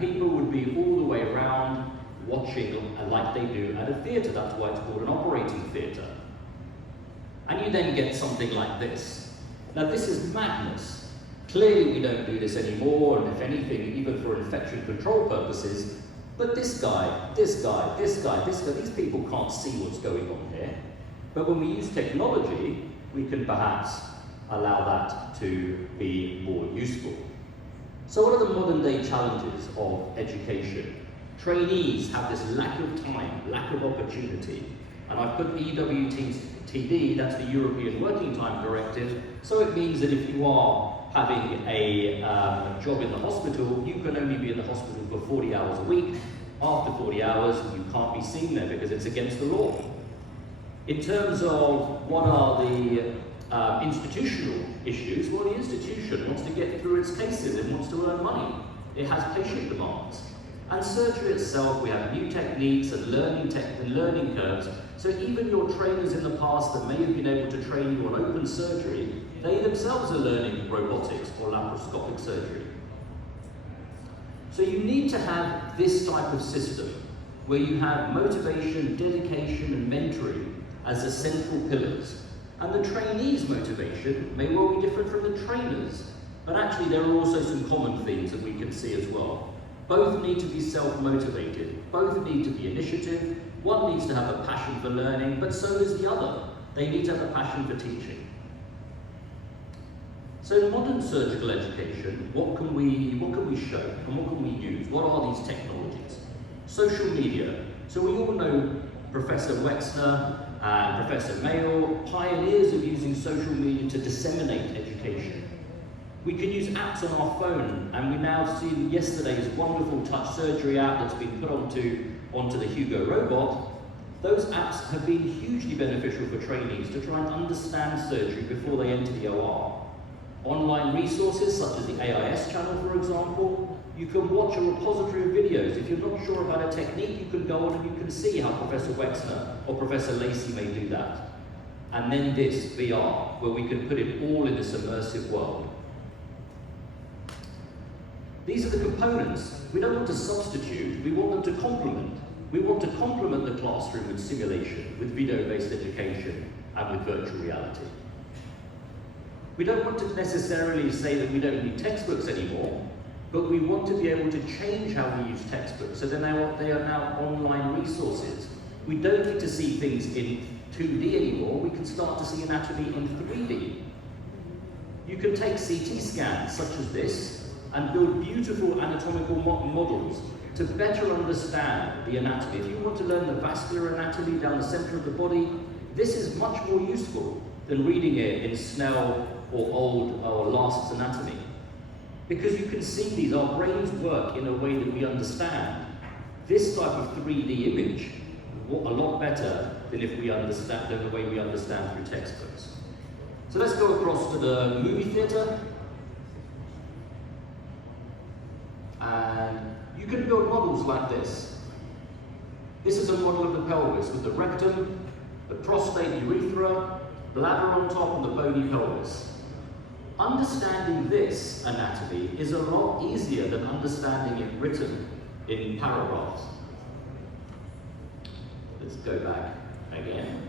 people would be all the way around watching like they do at a theatre. That's why it's called an operating theatre. And you then get something like this. Now this is madness. Clearly we don't do this anymore, and if anything, even for infection control purposes, but this guy, these people can't see what's going on here. But when we use technology, we can perhaps allow that to be more useful. So what are the modern day challenges of education? Trainees have this lack of time, lack of opportunity. And I've put EWTD, that's the European Working Time Directive, so it means that if you are having a job in the hospital, you can only be in the hospital for 40 hours a week. After 40 hours, you can't be seen there because it's against the law. In terms of what are the institutional issues, well, the institution wants to get through its cases, it wants to earn money, it has patient demands. And surgery itself, we have new techniques and learning curves, so even your trainers in the past that may have been able to train you on open surgery, they themselves are learning robotics or laparoscopic surgery. So you need to have this type of system where you have motivation, dedication and mentoring as the central pillars. And the trainees' motivation may well be different from the trainers, but actually there are also some common themes that we can see as well. Both need to be self-motivated, both need to be initiative, one needs to have a passion for learning, but so does the other. They need to have a passion for teaching. So in modern surgical education, what can we show and what can we use? What are these technologies? Social media. So we all know Professor Wexner and Professor Mayo, pioneers of using social media to disseminate education. We can use apps on our phone, and we now see yesterday's wonderful touch surgery app that's been put onto the Hugo robot. Those apps have been hugely beneficial for trainees to try and understand surgery before they enter the OR. Online resources such as the AIS channel, for example, you can watch a repository of videos. If you're not sure about a technique, you can go on and you can see how Professor Wexner or Professor Lacey may do that. And then this, VR, where we can put it all in this immersive world. These are the components. We don't want to substitute, we want them to complement. We want to complement the classroom with simulation, with video-based education, and with virtual reality. We don't want to necessarily say that we don't need textbooks anymore, but we want to be able to change how we use textbooks so they are now online resources. We don't need to see things in 2D anymore, we can start to see anatomy in 3D. You can take CT scans such as this and build beautiful anatomical models to better understand the anatomy. If you want to learn the vascular anatomy down the center of the body, this is much more useful than reading it in Snell or Last's anatomy. Because you can see these, our brains work in a way that we understand. This type of 3D image, a lot better than if we understand, than the way we understand through textbooks. So let's go across to the movie theatre. And you can build models like this. This is a model of the pelvis with the rectum, the prostate, urethra, bladder on top, and the bony pelvis. Understanding this anatomy is a lot easier than understanding it written in paragraphs. Let's go back again.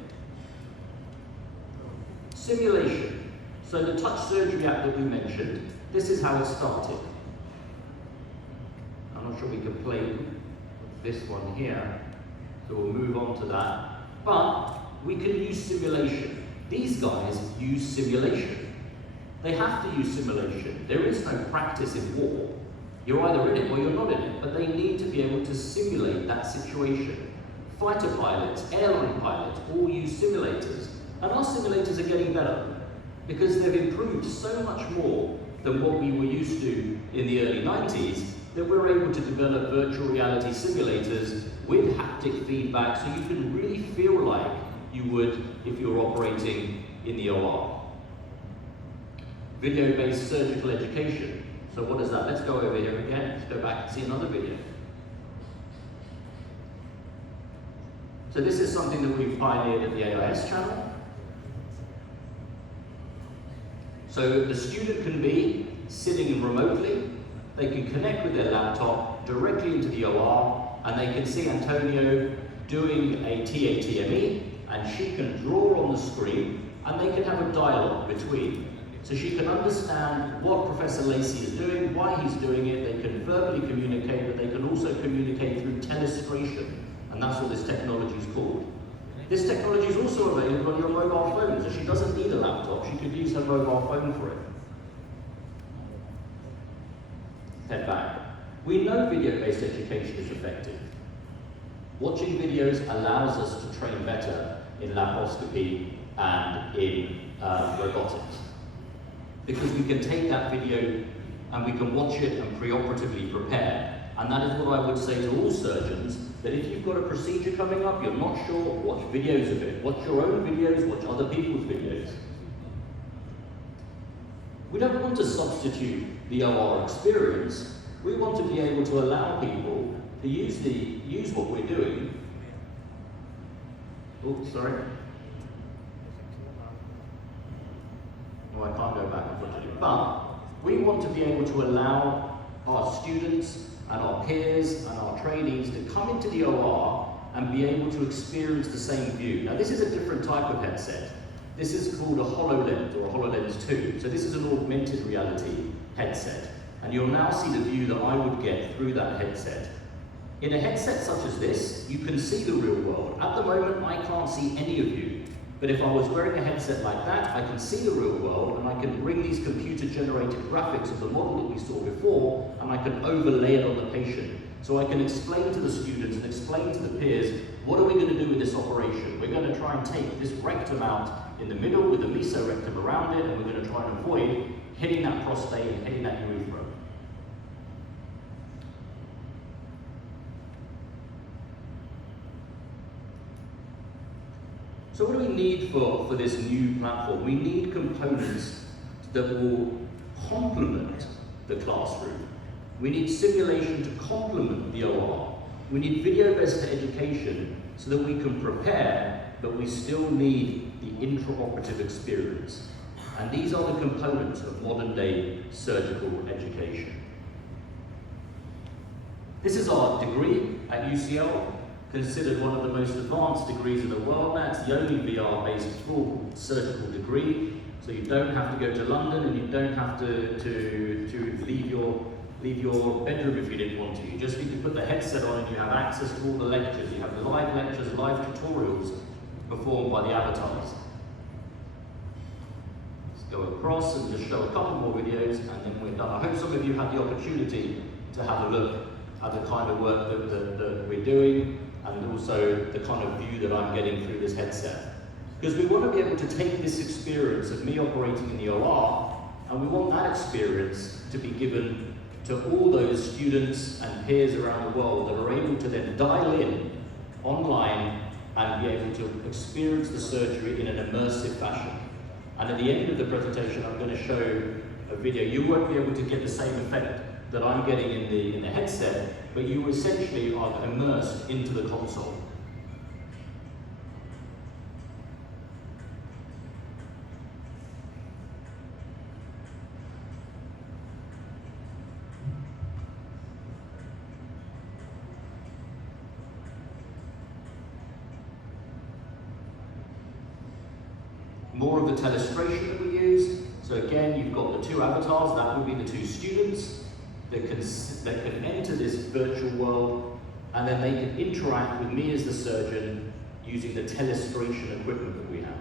Simulation. So the touch surgery app that we mentioned, this is how it started. I'm not sure we can play this one here, so we'll move on to that. But we can use simulation. These guys use simulation. They have to use simulation. There is no practice in war. You're either in it or you're not in it, but they need to be able to simulate that situation. Fighter pilots, airline pilots all use simulators, and our simulators are getting better because they've improved so much more than what we were used to in the early 90s that we're able to develop virtual reality simulators with haptic feedback so you can really feel like you would if you were operating in the OR. Video-based surgical education. So what is that? Let's go over here again. Let's go back and see another video. So this is something that we've pioneered at the AIS channel. So the student can be sitting remotely. They can connect with their laptop directly into the OR, and they can see Antonio doing a TATME, and she can draw on the screen, and they can have a dialogue between. So she can understand what Professor Lacey is doing, why he's doing it. They can verbally communicate, but they can also communicate through telestration, and that's what this technology is called. This technology is also available on your mobile phone, so she doesn't need a laptop. She could use her mobile phone for it. Head back. We know video-based education is effective. Watching videos allows us to train better in laparoscopy and in robotics. Because we can take that video and we can watch it and preoperatively prepare. And that is what I would say to all surgeons, that if you've got a procedure coming up, you're not sure, watch videos of it. Watch your own videos, watch other people's videos. We don't want to substitute the OR experience. We want to be able to allow people to use what we're doing. Oh, sorry. Oh, I can't go back, unfortunately. But we want to be able to allow our students and our peers and our trainees to come into the OR and be able to experience the same view. Now, this is a different type of headset. This is called a HoloLens or a HoloLens 2. So this is an augmented reality headset. And you'll now see the view that I would get through that headset. In a headset such as this, you can see the real world. At the moment, I can't see any of you. But if I was wearing a headset like that, I can see the real world, and I can bring these computer-generated graphics of the model that we saw before, and I can overlay it on the patient. So I can explain to the students and explain to the peers, what are we going to do with this operation? We're going to try and take this rectum out in the middle with the mesorectum around it, and we're going to try and avoid hitting that prostate and hitting that urethra. So what do we need for this new platform? We need components that will complement the classroom. We need simulation to complement the OR. We need video-based education so that we can prepare, but we still need the intraoperative experience. And these are the components of modern-day surgical education. This is our degree at UCL. Considered one of the most advanced degrees in the world now. It's the only VR-based full surgical degree, so you don't have to go to London and you don't have to leave your bedroom if you didn't want to. You just need to put the headset on and you have access to all the lectures. You have live lectures, live tutorials performed by the avatars. Let's go across and just show a couple more videos and then we're done. I hope some of you had the opportunity to have a look at the kind of work that we're doing, and also the kind of view that I'm getting through this headset. Because we want to be able to take this experience of me operating in the OR, and we want that experience to be given to all those students and peers around the world that are able to then dial in online and be able to experience the surgery in an immersive fashion. And at the end of the presentation, I'm going to show a video. You won't be able to get the same effect that I'm getting in the headset, but you essentially are immersed into the console. More of the telestration that we use. So again, you've got the two avatars, that would be the two students that can enter this virtual world, and then they can interact with me as the surgeon using the telestration equipment that we have.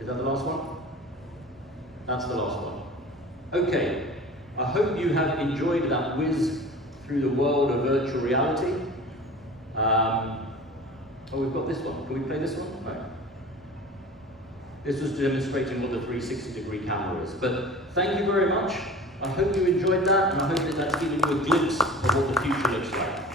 Is that the last one? That's the last one. Okay, I hope you have enjoyed that whiz through the world of virtual reality. Oh, we've got this one. Can we play this one? No. This was demonstrating what the 360-degree camera is. But thank you very much. I hope you enjoyed that, and I hope that that's given you a glimpse of what the future looks like.